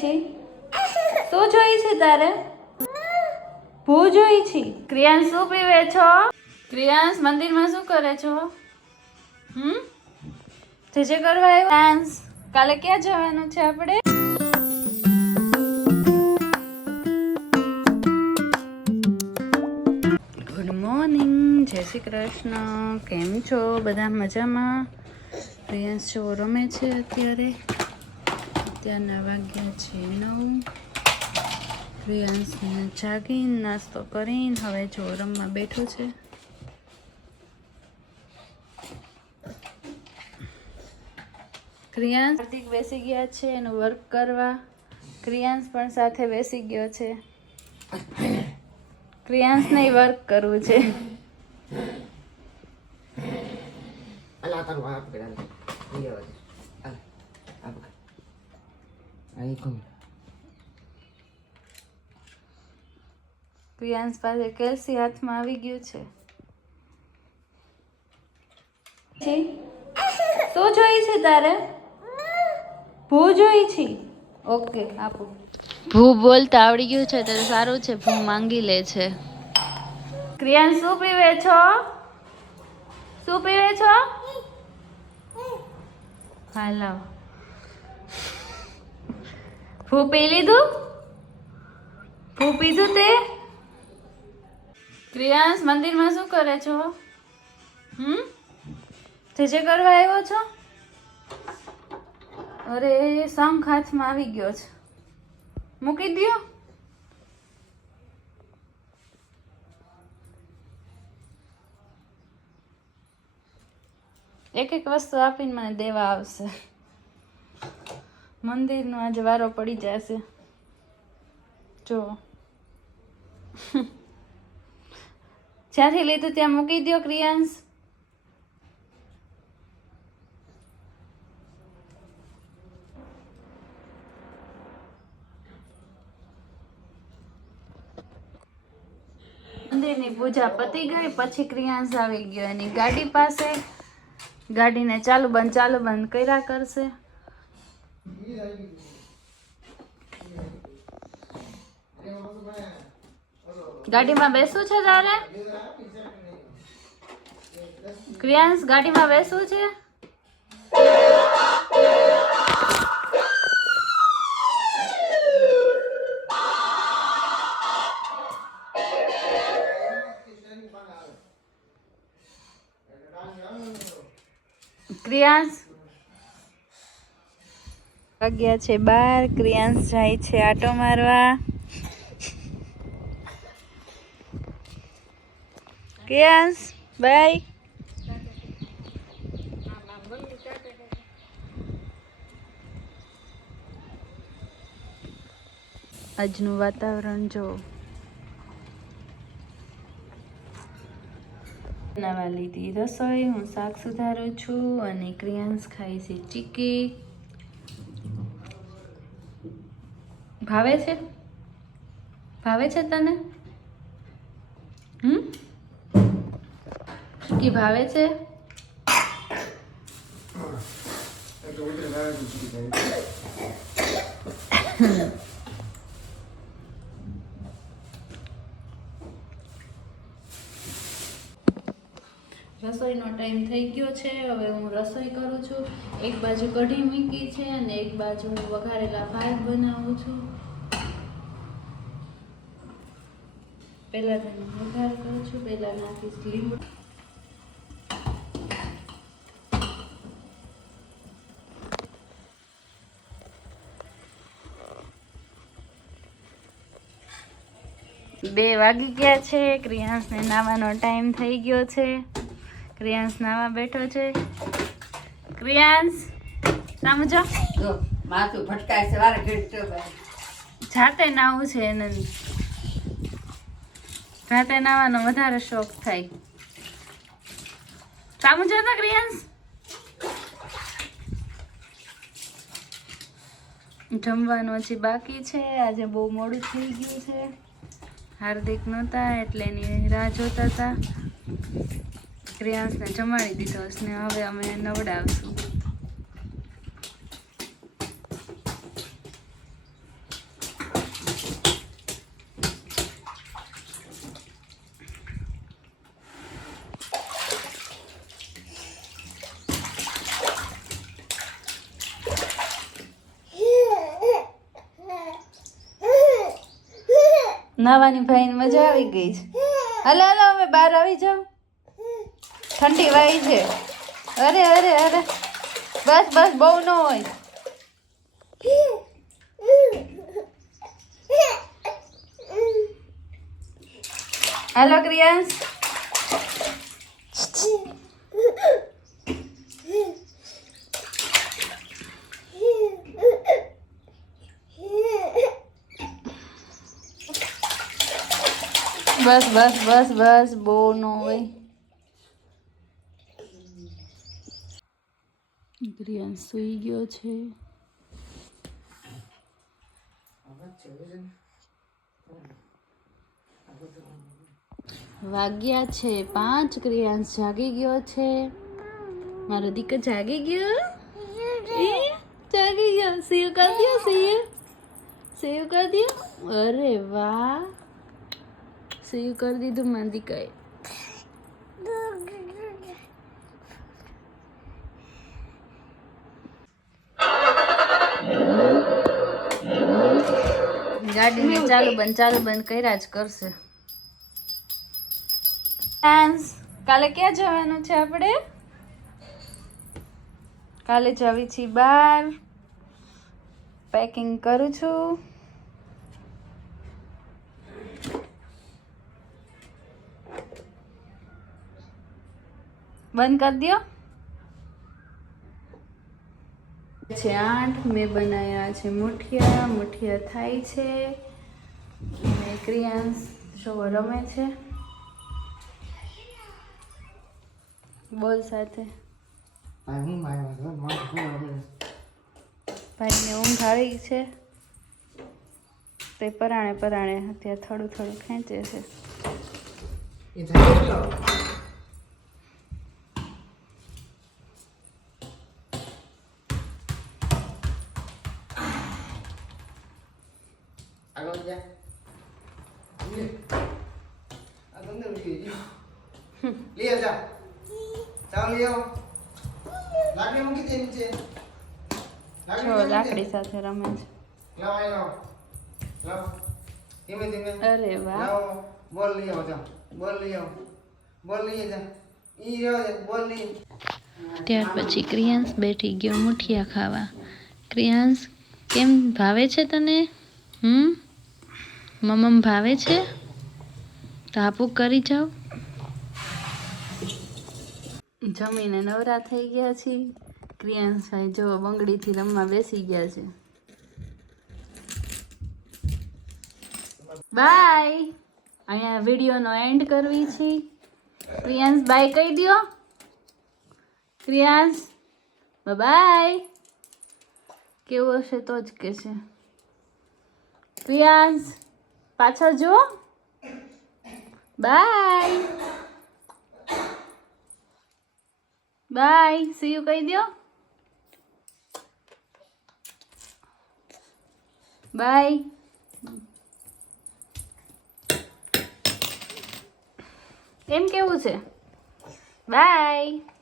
શું જોઈ છે તારે? ભૂ જોઈ છે? ક્રિયાંશ શું પીવે છો? ક્રિયાંશ મંદિરમાં શું કરે છો? જે કરવા આવ્યો? ક્રિયાંશ કાલે ક્યાં જવાનું છે આપણે? ગુડ મોર્નિંગ, જય શ્રી કૃષ્ણ. કેમ છો બધા? મજામાં? ક્રિયાંશ જો રમે છે અત્યારના વાગ્યા છે 9. ક્રિયાંશને જાગીને નાસ્તો કરીને હવે જો રમવા બેઠો છે. ક્રિયાંશ હાર્દિક બેસી ગયા છે એનું વર્ક કરવા. ક્રિયાંશ પણ સાથે બેસી ગયો છે. ક્રિયાંશને વર્ક કરવું છે. ક્રિયાંશ પાસે કેલ્સી હાથમાં આવી ગયું છે. શું જોઈ છે તારે? ભૂ જોઈ છે? ઓકે આપો. ભૂ બોલતા આવડી ગયું છે તો સારું છે. ભૂ માંગી લે છે. ક્રિયાંશ શું પીવે છો? શું પીવે છો? હાલો. ભૂ પી લીધું? ભૂ પીધું તે? ક્રિયાંશ મંદિરમાં શું કરે છો? જે કરવા આવ્યો છો? અરે શંખ હાથમાં આવી ગયો છે. મૂકી દ્યો. એક એક વસ્તુ આપીને મને દેવા આવશે. મંદિરનો આજે વારો પડી જશે. જો જ્યાંથી લીધું ત્યાં મૂકી દો ક્રિયાંશ. મંદિરની પૂજા પતી ગઈ પછી ક્રિયાંશ આવી ગયો એની ગાડી પાસે. ગાડીને ચાલુ બંધ કર્યા કરશે. ગાડીમાં બેસવું છે તારે? ક્રિયાંશ ગાડીમાં બેસવું છે? ક્રિયાંશ વાગ્યા છે 12. ક્રિયાંશ જાય છે આટો મારવા. ક્રિયાંશ બાય. આજનું વાતાવરણ જો. બનાવવા લીધી રસોઈ. હું શાક સુધારું છું અને ક્રિયાંશ ખાય છે ચીકી. ભાવે છે? ભાવે છે તને? ચીકી ભાવે છે? રસોઈનો ટાઈમ થઈ ગયો છે. હવે હું રસોઈ કરું છું. એક બાજુ કઢી મૂકી છે અને એક બાજુ હું વઘારેલા ભાત બનાવું છું. પહેલા તેને વઘાર કરું છું. પહેલા નાખીશ લીંબુ. બે વાગી ગયા છે. ક્રિયાંશને નાવાનો ટાઈમ થઈ ગયો છે. ક્રિયાંશ નાવા બેઠો છે. ક્રિયાંશ સમજો માથું ભટકાય છે વારે ઘડતો જાતે નાવું છે એને. જાતે નાવાનો વધારે શોખ થાય. સમજો તો ક્રિયાંશ. જમવાનું હજી બાકી છે. આજે બહુ મોડું થઈ ગયું છે. હાર્દિક નહોતા એટલે એની રાહ જોતા હતા. ક્રિયાંશને જમાડી દીધો ને હવે અમે નવડાવશું. નાવાની ભાઈને મજા આવી ગઈ છે. હાલો હાલો હવે બહાર આવી જાઓ, ઠંડી વાય છે. અરે અરે અરે બસ બસ બહુ ન હોય. હાલો ક્રિયાંશ. બસ બસ બસ બસ બહુ ન હોય. ક્રિયાંશ સૂઈ ગયો છે. વાગ્યા છે 5. ક્રિયાંશ જાગી ગયો છે. મારો દીકરો જાગી ગયો. એ જાગી ગયો. સેવ કરી દો, સેવ કરી દો. અરે વાહ, સેવ કરી દીધું મારા દીકરાએ. ગાડીને ચાલુ બંધ કર્યા જ કરશે. કાલે ક્યાં જવાનું છે આપણે? કાલે જવી છીએ બહાર. પેકિંગ કરું છું. બંધ કરી દો. છે 8. મેં બનાવ્યા છે મુઠિયા થાય છે. અને ક્રિયાંશ જો રમે છે બોલ સાથે. ભાઈને ઊંઘ આવી છે તે પરાણે અત્યારે થોડું ખેંચે છે. લાકડી સાથે રમે છે. અરે વાહ. ત્યાર પછી ક્રિયાંશ બેઠી ગયો મુઠિયા ખાવા. ક્રિયાંશ કેમ ભાવે છે તને? મમ્મ ભાવે છે? તો આપું કરી જાઓ. જમીને નવરા થઈ ગયા છીએ. ક્રિયાંશ ભાઈ જો બંગડીથી રમવા બેસી ગયા છે. બાય. અહીંયા વિડીયોનો એન્ડ કરવી છે. ક્રિયાંશ બાય કહી દો. ક્રિયાંશ બાય. કેવું હશે તો જ કે છે. ક્રિયાંશ પાછળ જો. Bye bye. સી યુ કહી દો. બાય. એમ કેવું છે? બાય.